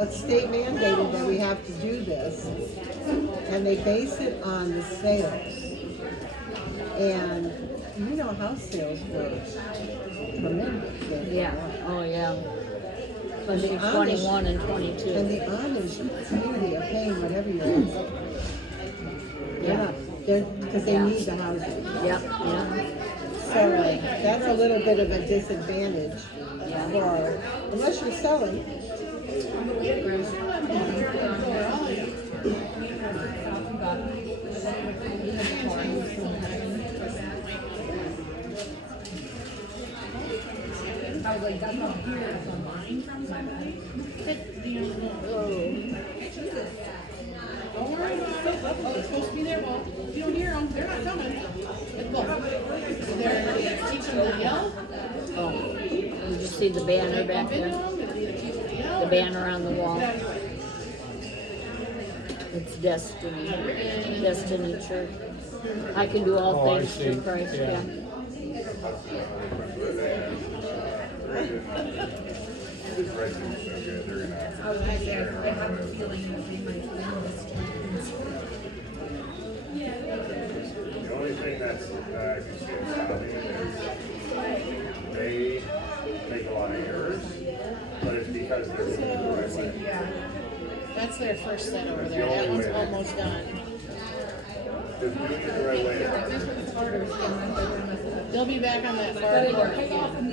It's state mandated that we have to do this, and they base it on the sales. And you know, house sales were tremendous. Yeah, oh yeah. Especially And the 21 and And 22. the Amish community are paying whatever you ask. Yeah. Because they Yeah. need the housing. Yep, yeah. So that's a little bit of a disadvantage for, unless you're selling. I was like, that's not here, it's online from somebody. Don't worry about it. Oh, it's supposed to be there. Well, if you don't hear them, they're not coming. It's both. They're teaching them to yell. Oh, did you see the banner back there? The banner on the wall. It's Destiny. Destiny Church. I can do all Oh, I things see. through Christ. Yeah. Yeah. I was gonna say, I have a feeling that they might win this The only thing that's I can see is stopping is they make a lot of errors, but it's because they're doing it the right way. Yeah. That's their first set over It's there. the That only one's way. almost done. Just doing it the right way is harder. They'll be back on that far court again.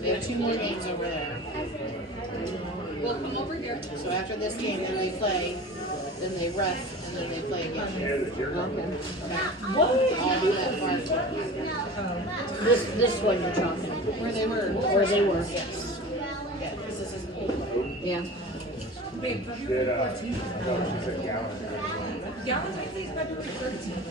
They have 2 more games over there. Well, come over here. So after this game, then they play, then they rest, and then they play again. All on that far court. This one you're talking about. Where they were. Where they were, yes. Yeah, this is Yeah. Did, I thought she said gallon. Gallows Wednesday is February 13th.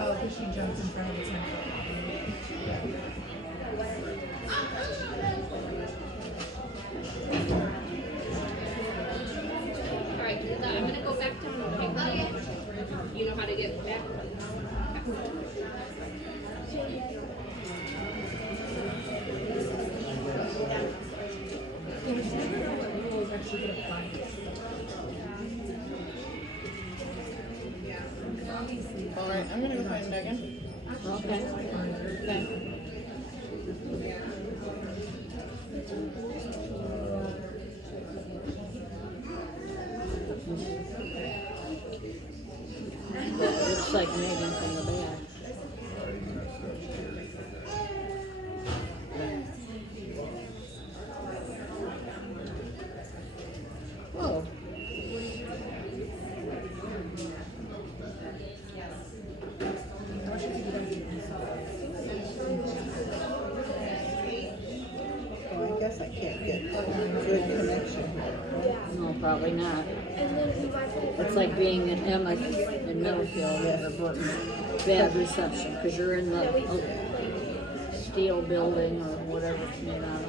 Oh, because she jumps in front of the 10-foot. Alright, I'm gonna go back down and pick that. You know how to get back? Alright, I'm gonna go find Megan. Okay. Okay. Looks like Megan from the back. Whoa. Well, I guess I can't get good connection. No, probably not. It's like being in Emmett in Middlefield or Burton. Bad reception because you're in the steel building or whatever it's made out of.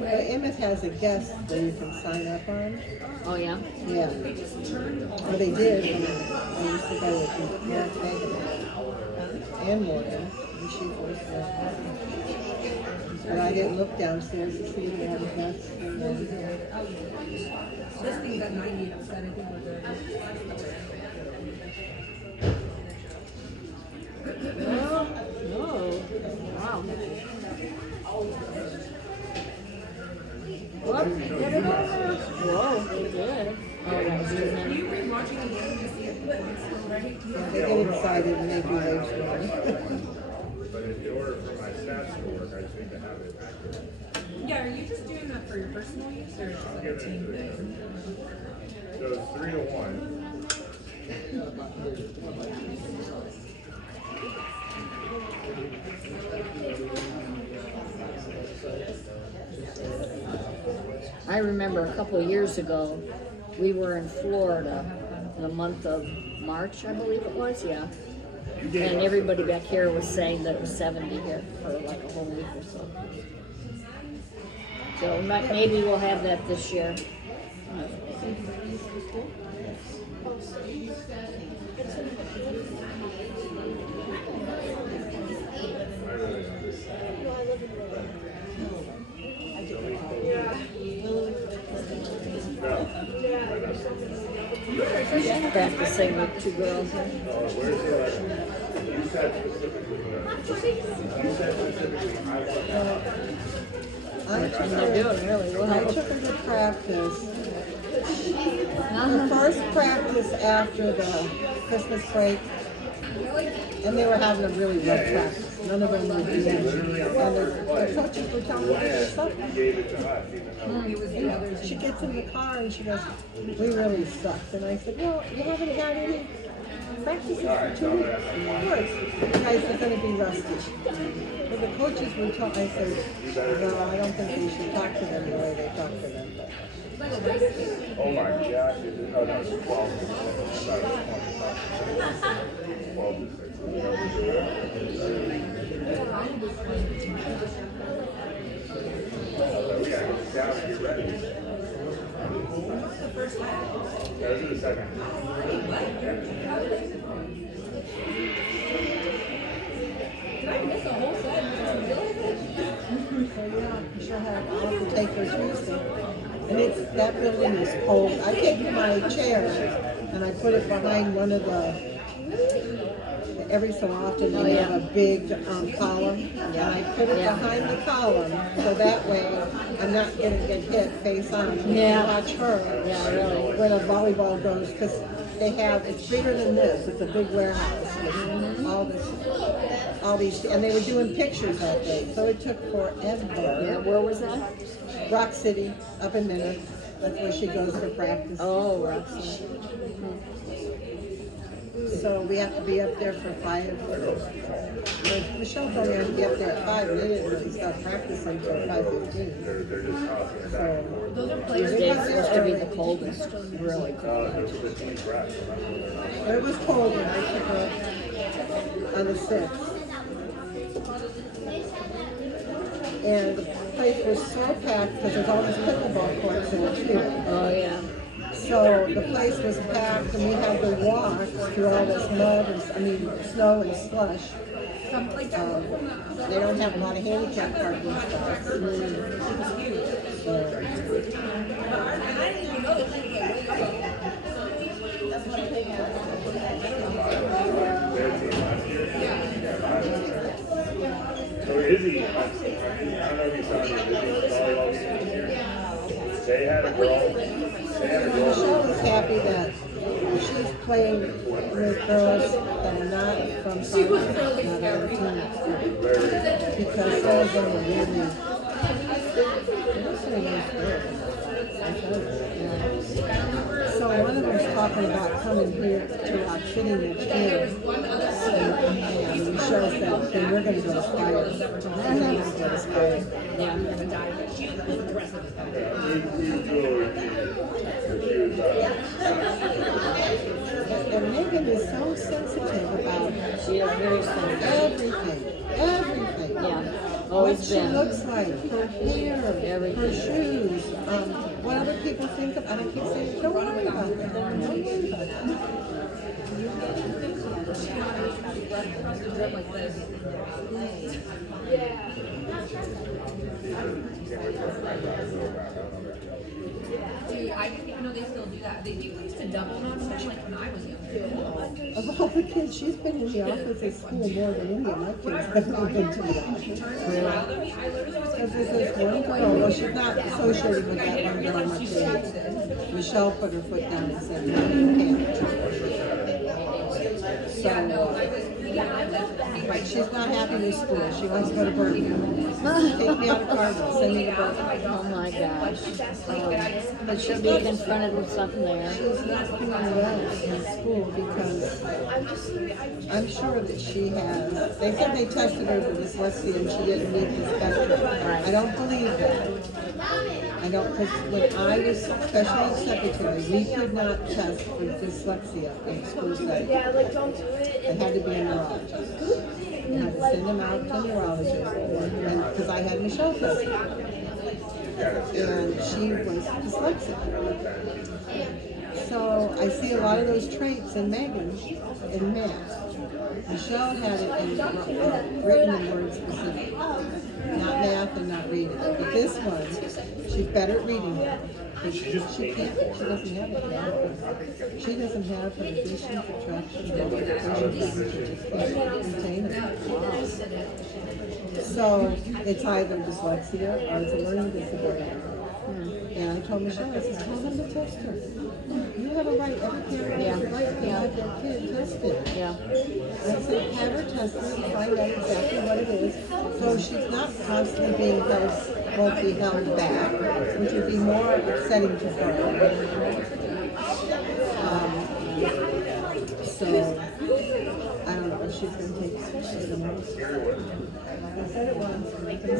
But Emmett has a guest that you can sign up on. Oh yeah? Yeah. Well, they did. I used to go with Eric Megan and Morgan. And she was but I didn't look downstairs to see if they had a guest. And then, This thing's at 90 upset. I think we're good. Oh, wow. What? Get it over. Whoa, they did. Oh, that was too many. You've been watching the game to see if it's ready. they get excited and they do wait for me. But if you order from my staff to work, I just need to have it accurate. Yeah, are you just doing that for your personal use or just like a team thing? So it's 3 to 1. I remember a couple of years ago, we were in Florida in the month of March, I believe it was, yeah. And everybody back here was saying that it was 70 here for like a whole week or so. So maybe we'll have that this year. Practicing with two girls. I took And they're doing really I well. took her to practice. The first practice after the Christmas break, and they were having a really rough practice. None of them were doing it. And the coaches were telling her to suck. And she gets in the car and she goes, "We really sucked." And I said, "Well, you haven't had any practices for 2 weeks. Of course, you guys are going to be rusty." But the coaches were talking. I said, "No, I don't think we should talk to them the way they talk to them." Oh my gosh, oh no, it's 12. Sorry, 12 to 6. We gotta go down and get ready. Yeah, this is the second. So yeah, she'll have, I'll have to take her Tuesday. And that building is cold. I take my chair and I put it behind one of the, every so often they have a big column. And I put it behind the column so that way I'm not gonna get hit face on. Yeah. Watch her really. when a volleyball goes, because they have, it's bigger than this. It's a big warehouse with all these, and they were doing pictures that day, so it took Yeah, forever. where was that? Rock City, up in Minnesota. That's where she goes for practice. Oh, Roxy. So we have to be up there for 5. But Michelle told me I had to be up there at 5, and they didn't really start practicing until 5:15. They're just tossing it back and forth. Tuesday's supposed to be the coldest, really cold. Those are the 20 reps, so that's what they're It was cold when I took her on the 6th. And the place was so packed because there's all these pickleball courts in it too. Oh, yeah. So the place was packed and we had to walk through all this mud and, snow and slush. They don't have a lot of handicap parking spots. So Izzy, I don't know if you saw the volleyball game here. They had a girl. Michelle is happy that she's playing with girls that are not from Farmington, not other teams. Because some of them are really, they're nice girls. So one of them's talking about coming here to Rock City next year. And Michelle said, then we're going to go to Spire. And then we're going to go to Spire. Yeah. And Megan is so sensitive about She is very sensitive. everything. Yeah. What Always she been. looks like, her hair, her Everything. shoes, what other people think of, and I keep saying, don't worry about that, don't worry about that. Dude, I didn't even know they still do that. They used to double on them like when I was younger. Of all the kids, she's been in the office at school more than any of my kids have ever been to the office. Because there's this one girl, well, she's not associated with that one girl much age. Michelle put her foot down and said, no, you can't. But she's not happy with school. She wants to go to Berkeley. Take me out of Cardinal, send me to Berkeley. Oh, my gosh. But she'll be confronted with something there. She's not doing well in school because I'm sure that she has, they said they tested her for dyslexia and she didn't meet the spectrum. I don't believe that. I don't, because when I was special ed secretary, we could not test for dyslexia in school setting. Yeah, like don't do it. It had to be a neurologist. You had to send them out to a neurologist, because I had Michelle test it. And she was dyslexic. So I see a lot of those traits in Megan in math. Michelle had it in written and word specific, not math and not reading. But this one, she's better at reading it. But she doesn't have it. She doesn't have her addition, subtraction, multiplication, she just can't retain it. So it's either dyslexia or it's a learning disability. And I told Michelle, I said, tell them to test her. You have a right, every parent has a right to have their kid tested. Yeah. I said, have her tested and find out exactly what it is, so she's not constantly being held, won't be held back, which would be more upsetting to her. So, I don't know if she's gonna take it the most. I said it once, and I think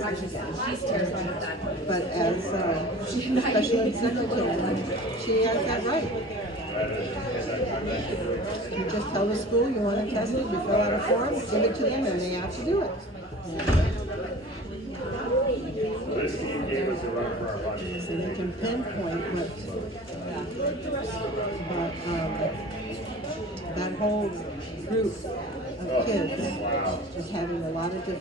She's terrified of that. but as special ed secretary, she has that right. You just tell the school you want to test it, you fill out a form, give it to them, and they have to do it. This team gave us a run for our money. So they can pinpoint what, but that whole group of kids is having a lot of different